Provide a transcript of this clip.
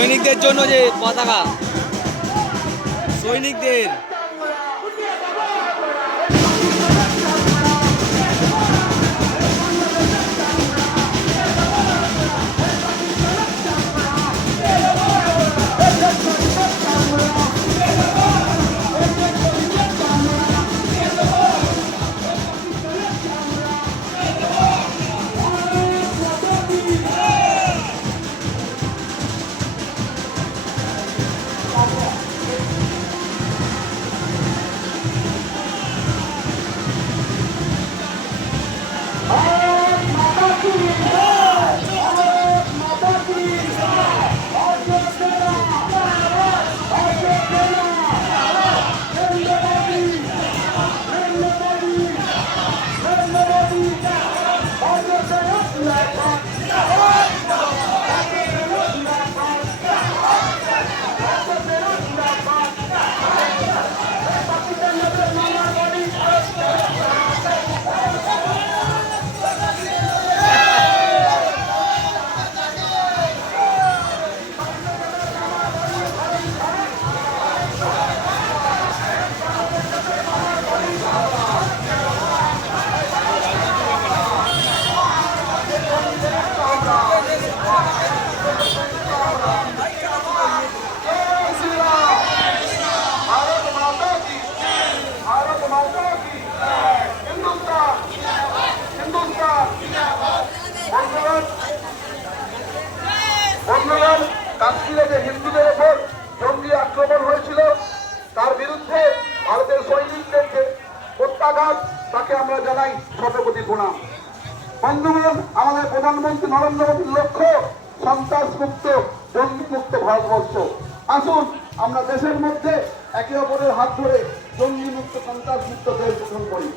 সৈনিকদের জন্য যে পতাকা, সৈনিকদের বন্ধুগণ, কাশ্মীরে যে হিন্দুদের ওপর জঙ্গি আক্রমণ হয়েছিল তার বিরুদ্ধে ভারতের সৈনিকদের যে প্রত্যাঘাত তাকে আমরা জানাই শতকোটি প্রণাম। বন্ধুগণ, আমাদের প্রধানমন্ত্রী নরেন্দ্র মোদীর লক্ষ্য সন্ত্রাসমুক্ত জঙ্গিমুক্ত ভারতবর্ষ। আসুন আমরা দেশের মধ্যে একে অপরের হাত ধরে জঙ্গিমুক্ত সন্ত্রাসমুক্ত দেশ গঠন করি।